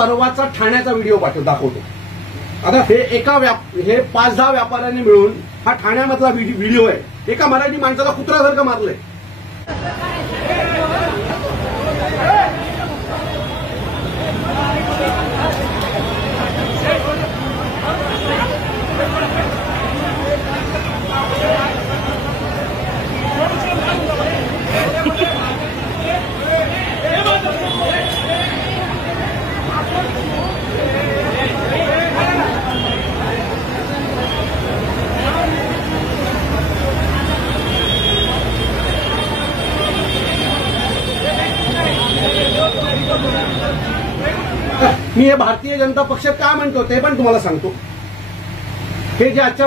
परवाचा ठाण्याचा व्हिडिओ दाखवतो. आता हे 5-10 व्यापाऱ्यांनी मिळून हा ठाण्यामधला व्हिडिओ आहे. एका मराठी माणसाला कुत्र्यासारखं मारलंय. मी हे भारतीय जनता पक्ष काय म्हणतो ते पण तुम्हाला सांगतो. हे जे आजचा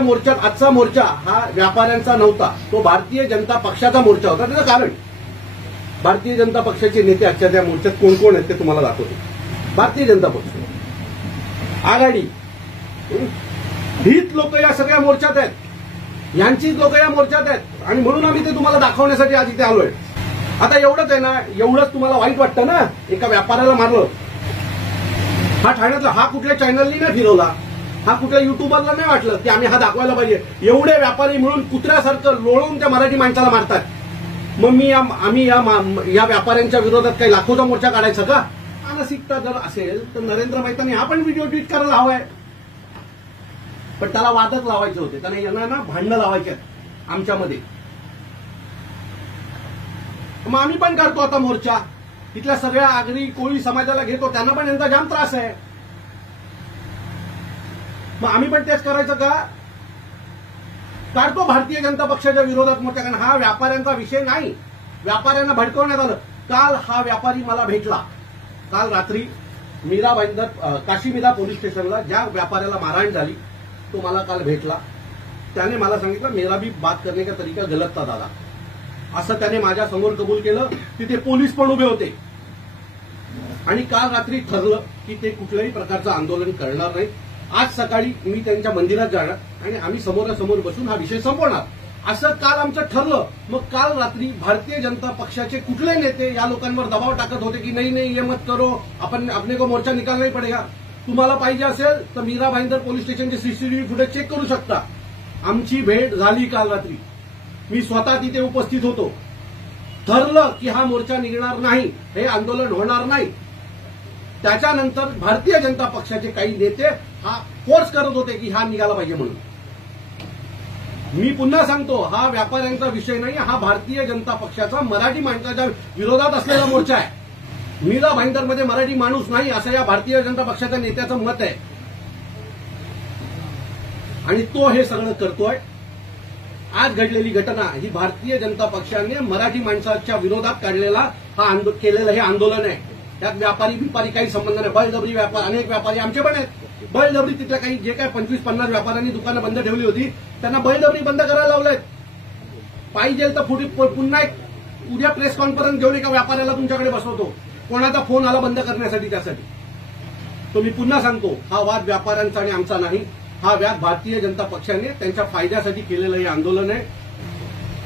मोर्चा हा व्यापाऱ्यांचा नव्हता, तो भारतीय जनता पक्षाचा मोर्चा होता. त्याचं कारण भारतीय जनता पक्षाचे नेते आजच्या त्या मोर्चात कोण कोण आहेत ते तुम्हाला दाखवतो. भारतीय जनता पक्ष आघाडी हीच लोक या सगळ्या मोर्चात आहेत, यांचीच लोक या मोर्चात आहेत आणि म्हणून आम्ही ते तुम्हाला दाखवण्यासाठी आज इथे आलोय. आता एवढंच आहे ना, एवढंच तुम्हाला वाईट वाटतं ना, एका व्यापाऱ्याला मारलं. हा ठाण्यातला हा कुठल्या चॅनलनी नाही फिरवला, हा कुठल्या युट्यूबरला नाही वाटलं की आम्ही हा दाखवायला पाहिजे. एवढे व्यापारी मिळून कुत्र्यासारखं लोळून त्या मराठी माणसाला मारतात. मग आम्ही या व्यापाऱ्यांच्या विरोधात काही लाखोचा मोर्चा काढायचा का? मानसिकता जर असेल तर नरेंद्र मेहतांनी हा पण व्हिडिओ ट्विट करायला हवाय. पण त्याला वादक लावायचे होते, त्यांना यांना ना भांडणं लावायचे आमच्यामध्ये. मग आम्ही पण काढतो आता मोर्चा. इथल्या सगळ्या आगरी कोळी समाजाला घेतो, त्यांना पण यांचा जाम त्रास आहे. मग आम्ही पण तेच करायचं का? काढतो भारतीय जनता पक्षाच्या विरोधात मोर्चा. कारण हा व्यापाऱ्यांचा विषय नाही, व्यापाऱ्यांना भडकवण्यात आलं. काल हा व्यापारी मला भेटला. काल रात्री मीरा भाईंदर काशीमीरा पोलीस स्टेशनला ज्या व्यापाऱ्याला मारहाण झाली तो मला काल भेटला. त्याने मला सांगितलं मेरा भी बात करने का तरीका गलत था दादा, असं त्याने माझ्या समोर कबूल केलं. तिथे पोलीस पण उभे होते आणि काल रात्री ठरलं की ते कुठल्याही प्रकारचं आंदोलन करणार नाही. आज सकाळी मी त्यांच्या मंदिरात जाणार आणि आम्ही समोरासमोर बसून हा विषय संपवणार, असं काल आमचं ठरलं. मग काल रात्री भारतीय जनता पक्षाचे कुठले नेते या लोकांवर दबाव टाकत होते की नाही ये मत करो, अपने को मोर्चा निकालना ही पडेगा. तुम्हाला पाहिजे असेल तर मीरा भाईंदर पोलीस स्टेशनचे सीसीटीव्ही फुटेज चेक करू शकता. आमची भेट झाली काल रात्री, मी स्वतः तिथे उपस्थित होतो. ठरलं की हा मोर्चा निघणार नाही, हे आंदोलन होणार नाही. त्याच्यानंतर भारतीय जनता पक्षाचे काही नेते हा फोर्स करत होते की हा निघाला पाहिजे म्हणून. मी पुन्हा सांगतो, हा व्यापाऱ्यांचा विषय नाही, हा भारतीय जनता पक्षाचा मराठी माणसाच्या विरोधात असलेला मोर्चा आहे. मीरा भाईंदरमध्ये मराठी माणूस नाही असं या भारतीय जनता पक्षाच्या नेत्याचं मत आहे आणि तो हे सगळं करतोय. आज घडलेली घटना ही भारतीय जनता पक्षाने मराठी माणसाच्या विरोधात काढलेला केलेलं हे आंदोलन आहे. त्यात व्यापारी काही संबंध नाही. बळजबरी व्यापार, अनेक व्यापारी आमचे पण आहेत. बळजबरी तिथल्या काही जे काय 25-50 व्यापाऱ्यांनी दुकानं बंद ठेवली होती त्यांना बळजबरी बंद करायला लावलेत. पाहिजे तर पुन्हा एक उद्या प्रेस कॉन्फरन्स घेऊन एका व्यापाऱ्याला तुमच्याकडे बसवतो. कोणाचा फोन आला बंद करण्यासाठी, त्यासाठी. तो मी पुन्हा सांगतो, हा वाद व्यापाऱ्यांचा आणि आमचा नाही. हा वाद भारतीय जनता पक्षाने त्यांच्या फायद्यासाठी केलेलं हे आंदोलन आहे.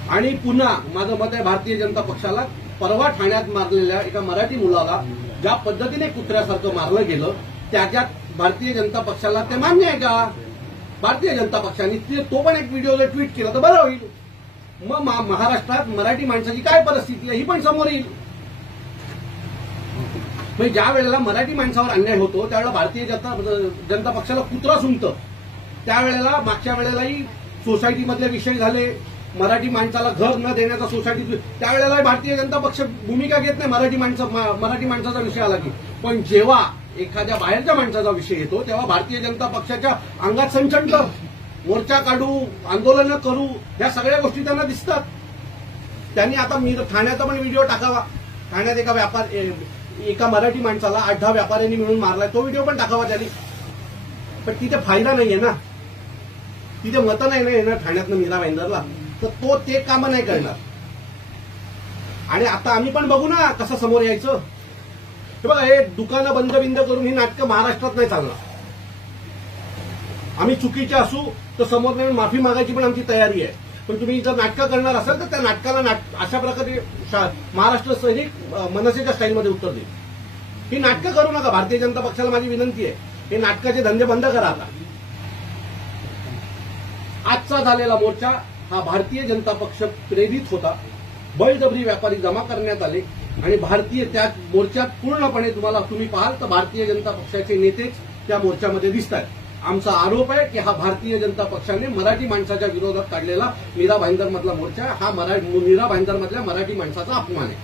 आणि पुन्हा माझं मत आहे, भारतीय जनता पक्षाला परवा ठाण्यात मारलेल्या एका मराठी मुलाला ज्या पद्धतीने कुत्र्यासारखं मारलं गेलं त्याच्यात भारतीय जनता पक्षाला ते मान्य आहे का? भारतीय जनता पक्षाने तो पण एक व्हिडिओ ट्विट केला तर बरं होईल. मग महाराष्ट्रात मराठी माणसाची काय परिस्थिती आहे ही पण समोर येईल. म्हणजे ज्या वेळेला मराठी माणसावर अन्याय होतो त्यावेळेला भारतीय जनता पक्षाला कुत्रा सुंगतं. त्यावेळेला मागच्या वेळेलाही सोसायटीमधले विषय झाले, मराठी माणसाला घर न देण्याचा सोसायटी, त्यावेळेला भारतीय जनता पक्ष भूमिका घेत नाही मराठी माणसाचा विषय आला की. पण जेव्हा एखाद्या बाहेरच्या माणसाचा विषय येतो तेव्हा भारतीय जनता पक्षाच्या अंगात संचंत, मोर्चा काढू, आंदोलनं करू, या सगळ्या गोष्टी त्यांना दिसतात. त्यांनी आता ठाण्याचा पण व्हिडिओ टाकावा. ठाण्यात एका मराठी माणसाला 8-10 व्यापाऱ्यांनी मिळून मारलाय, तो व्हिडिओ पण टाकावा त्यांनी. पण तिथे फायदा नाहीये ना, तिथे मतं नाही ना येणार ठाण्यातनं मीरा भाईंदरला, तर तो ते कामं नाही करणार. आणि आता आम्ही पण बघू ना कसं समोर यायचं. हे बघा, हे दुकानं बंद करून ही नाटकं महाराष्ट्रात नाही चालणार. आम्ही चुकीचे असू तर समोर नाही माफी मागायची पण आमची तयारी आहे. पण तुम्ही जर नाटकं करणार असाल तर त्या नाटकाला अशा प्रकारे महाराष्ट्र सैनिक मनसेच्या स्टाईलमध्ये उत्तर देईल. ही नाटकं करू नका. भारतीय जनता पक्षाला माझी विनंती आहे, हे नाटकाचे धंदे बंद करा आता. आजचा झालेला मोर्चा हा भारतीय जनता पक्ष प्रेरित होता. बळजबरी व्यापारी जमा करण्यात आले आणि भारतीय त्या मोर्चात पूर्णपणे तुम्ही पाहाल तर भारतीय जनता पक्षाचे नेतेच त्या मोर्चामध्ये दिसतात. आमचा आरोप आहे की हा भारतीय जनता पक्षाने मराठी माणसाच्या विरोधात काढलेला मीरा भाईंदर मधला मोर्चा हा मीरा भाईंदर मधल्या मराठी माणसाचा अपमान आहे.